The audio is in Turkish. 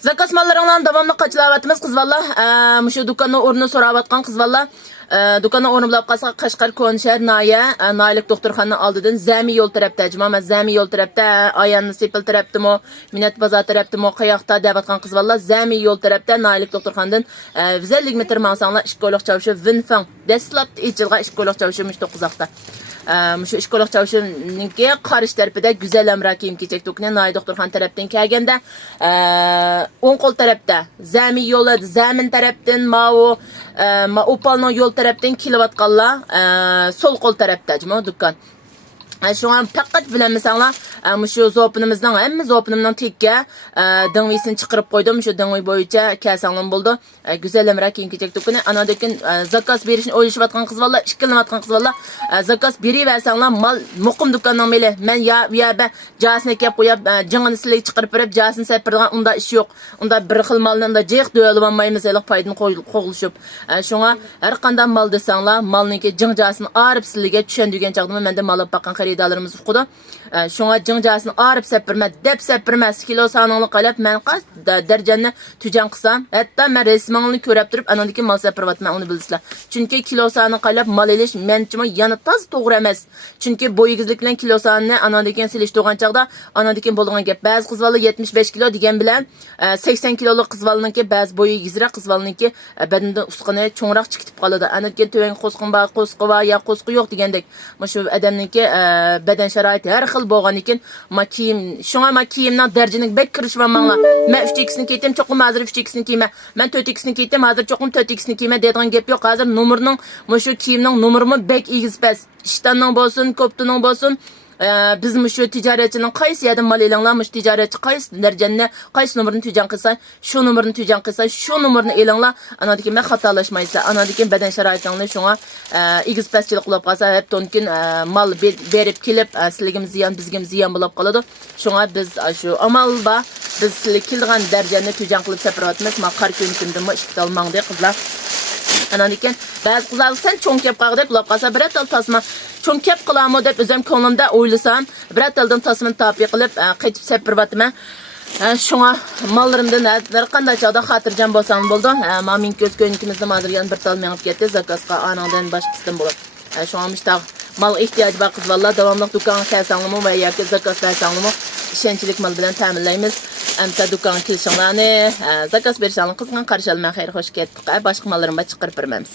Zakaz mallarından davamlı qaçılavatımız kız valla. Şu dükkanın orunu soravatkan kız valla. Dükkanın orunu bulab qalsa Qashqar Konşehir Naylik doktorxananın aldıdan Zami yol tarafda. Cuma Zami yol tarafda, Ayanlı Sepil tarafdımı, Minnet Bazar tarafdımı, Qayaqta davatkan kız valla. Zami yol tarafda Naylik doktorxananın 150 metr mansanlar işkolik çavuşu Vinfang. Deslap içilga işkolik çavuşu Müştoquzaqda. Şu işkolik çavuşununki qarış tarafida güzel emra kiyim keçek dokne Naylik doktorxan tarafdan kelgende. On kol tarafda Zami yolu, Zamin tarafdan Opal'ın yol tarafdan kilovatqanlar sol kol tarafda cuma dükkan. Şu an fakat bilemesanglar şu zopunumuzdan hem zopunumdan tekke dengvisini çıkarıp koydum. Şu dengvi boyunca kelsanlım buldu. Güzel emrak kiyim keçek dükkanı. Anadaki zakaz verişini oyluşuvatkan kız valla, işkilinivatkan kız valla. Zakaz biri versanglar mal muqim dükkandan mele. Men ya ben casını kep koyup cıngını sileyi çıkarıp verip casını sepirdiğen onda iş yok. Onda bir xil malını onda ceyik döyülüvanmayı mesela paydını koğuluşup. Şuna her kandan mal desanglar malınki cıng casını ağrıp silige düşendügen çağdımı men de malıp bakan xaridalarımız uqudu. Şuna cıng casını ağrıp sepirmez, dep sepirmez. Kilo sanıqlı qalab men qaç dercanını tücan qısam. Hatta men resmini körüp durup anadaki mal sepirvat men onu bilsizlar. Çünkü kilo sanı qalab mal eliş mençimi yanı taz toğru emas. Çünkü boyigizlik bilen kilo sanını anadaki siliş toğan çağda anadaki bolğan gap. Bazı qızvalı 75 kilo degen bilen 80 kiloluk qızvalınınki bazı boyigizrak qızvalınınki bedenden usqını çoğraq çıkıp qalıdı. Anadaki töven qosqun ba qosqu va ya qosqu yo'q degandek. Şu adamninki beden şaraiti her xil bolğan ekan. Ma kiyim, şuna ma kiyimning darjining bek kirishvanmanglar. Men 3x'ni kiydim, çoqum hozir 3x'ni kiyme. Men 4x'ni kiydim, hozir çoqum 4x'ni kiyme deydigan gap yo'q. Hozir nomerning, şu kiyimning nomerimi bek egizpas. İştanning bo'lsin, ko'ptining bo'lsin. Biz şu ticaretçinin qaysi yerden mal elanlar, şu ticaretçi qaysi derjanne, qaysi numarını tücan qilsa, şu numarını tücan qilsa, şu numarını elanlar, anadaki men xatalaşmaysizlar. Anadaki beden şaraitini şuna egizpaschilik qilib qolsa, hep tonkin mal berip kelip, sizligim ziyan, bizgim ziyan bo'lib qoladi. Şuna biz şu amal ba, biz sizlik kelgan derjanne tücan qilib separatmiz. Ma qar ko'nikimdimi ish qilmang de qizlar. Anadiken bazı kızlar sen çoğun kep qağdep qılab qalsa bir atal tasma çoğun kep qılamı dep özüm ko'nglimda o'ylasam bir ataldan tasmani tapi qilib qaytib sepirvatman. Şuna mallarımdan her qanday çağda xatirjam bo'lsam bo'ldi. Men ko'z ko'nikimizda hozir yana bir tal mengib ketdi. Zakazga anandan boshqasidan bo'ladi. Şuna müştaq mal ehtiyacı var kız valla davamlı dükkan kelsanlımı ve yoki zakaz versanlımı işençilik mal bilen ta'minlaymiz. Amsa dükkan kelişinglarni zakaz berishinglarni qizg'in qarshi olmay xayr xo'sh ketdik. Boshqa mallarımga chiqarib beramiz.